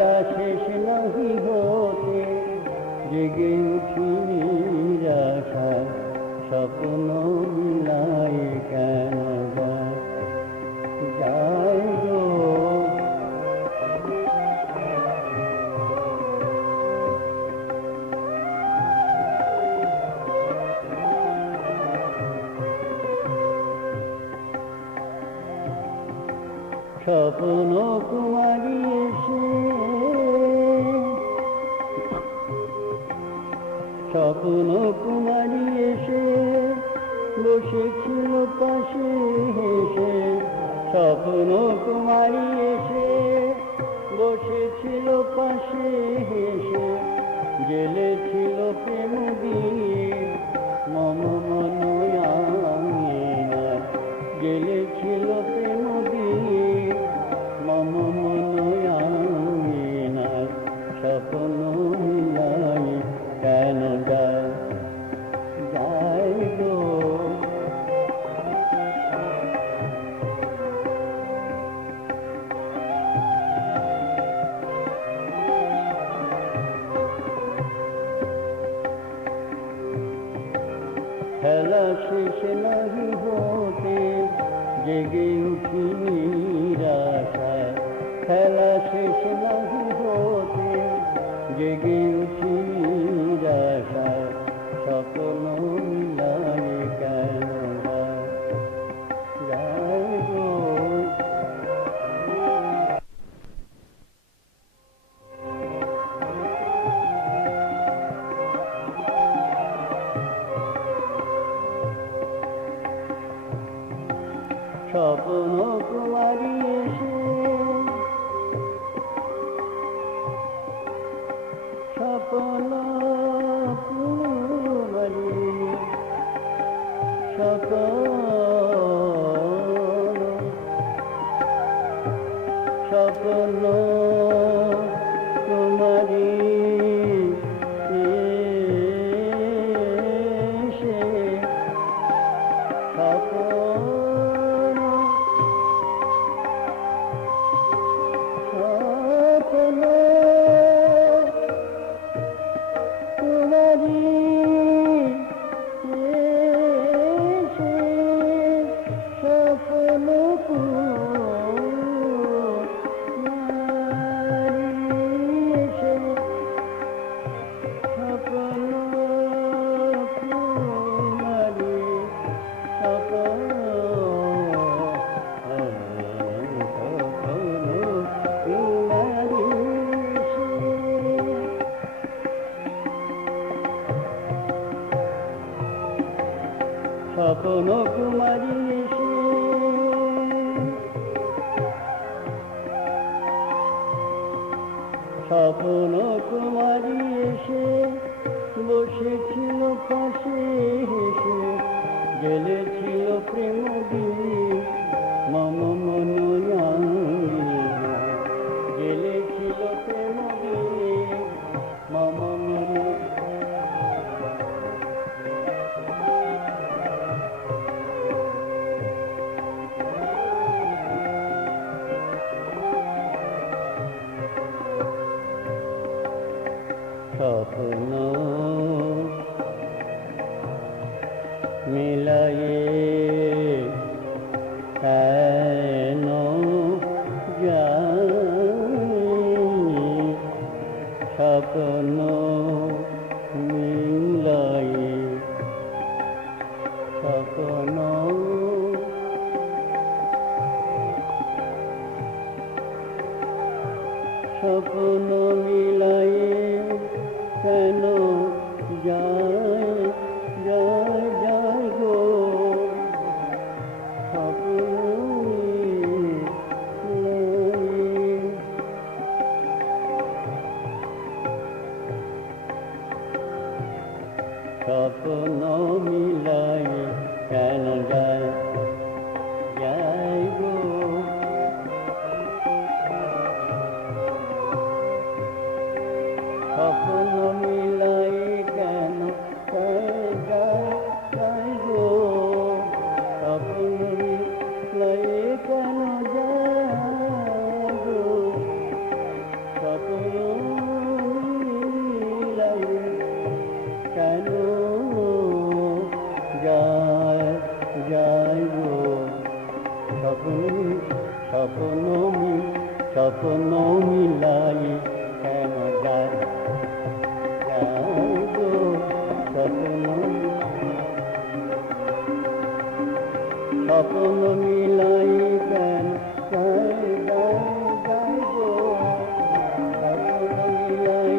খেলা শেষ নাহি হতে জেগে উঠি নিরাশায় স্বপ্ন মিলাই কেন স্বপ্ন কুমারী এসে স্বপ্ন কুমারী এসে বসেছিল পাশে হেসে। স্বপ্ন কুমারী এসে বসেছিল পাশে হেসে। গেলেছিল প্রেম দিয়ে মম খেলা শেষ নাহি হতে জেগে উঠি নিরাশায়। খেলা শেষ নাহি হতে জেগে এসে স্বপ্ন কুমারী এসে বসেছিল পাশে হেসে গেলেছিল প্রেম মম মিলায়ে কেন জানি স্বপ্ন মিলায়ে স্বপ্ন স্বপ্ন মিলায়ে কেন জানি স্বপ্ন মিলাই কেন যায় सुनो मिलाई স্বপ্ন মিলাই গান গাই গাই গাই গো স্বপ্ন মিলাই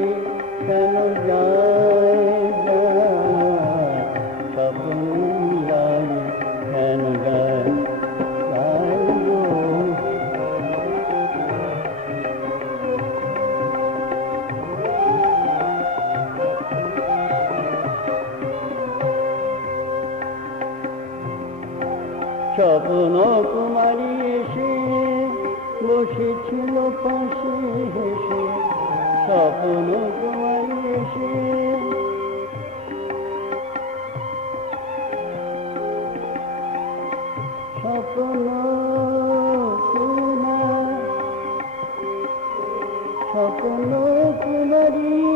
কেন যায় স্বপ্ন কুমারি এসে বসেছিল পাশে হেসে। স্বপ্ন কুমারি এসে স্বপ্ন স্বপ্ন কুমারী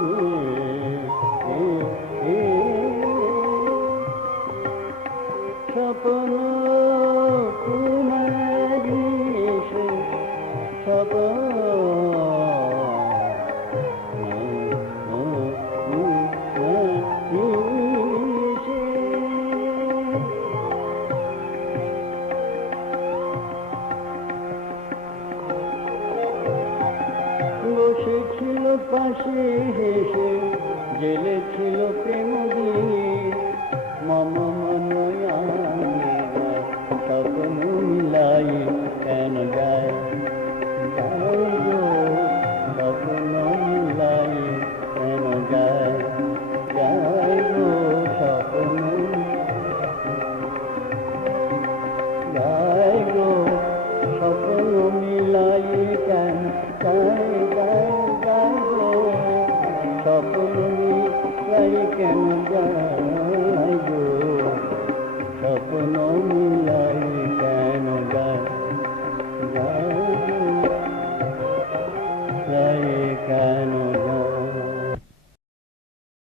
Oh.